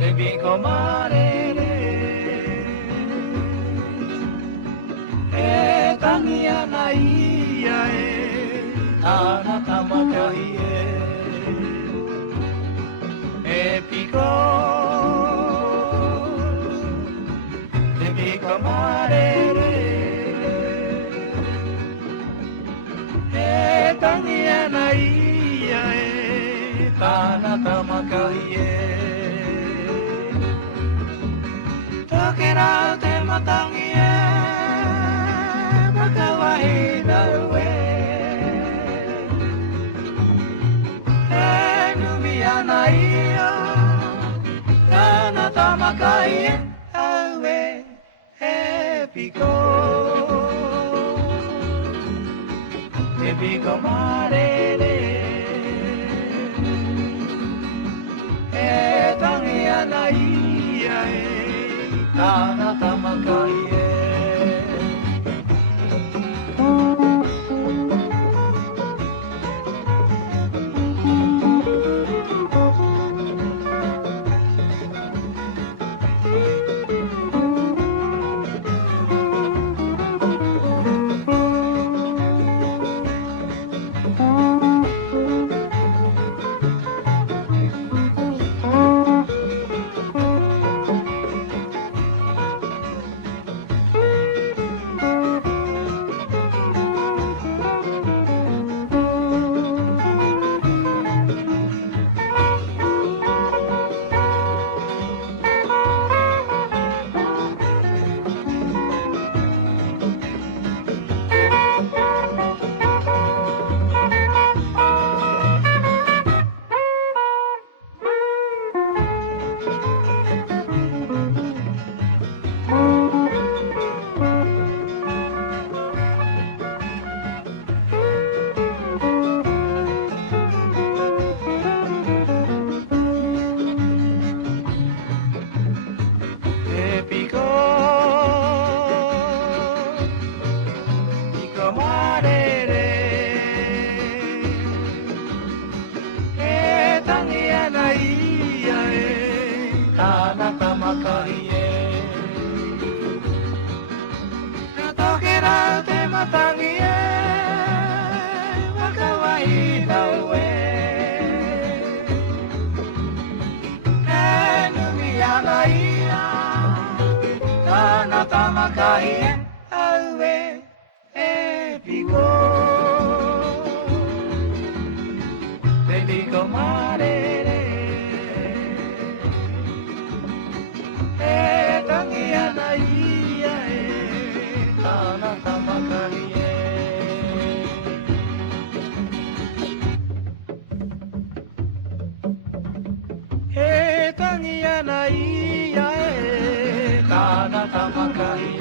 Epiko marere E tangia na ia Tana tamakai Epiko marere E tangia na ia Tana tamakai Tokera te matangi Makawahi na ue Numia na ia Tana tamakai aue Epiko marere E tangia na ia Tana tamakai Tokera te matangi Makawahi na ue Numia na ia Tana tamakai aue Epiko marere E tangia na ia Tana tamakai E tangia na ia Tana tamakai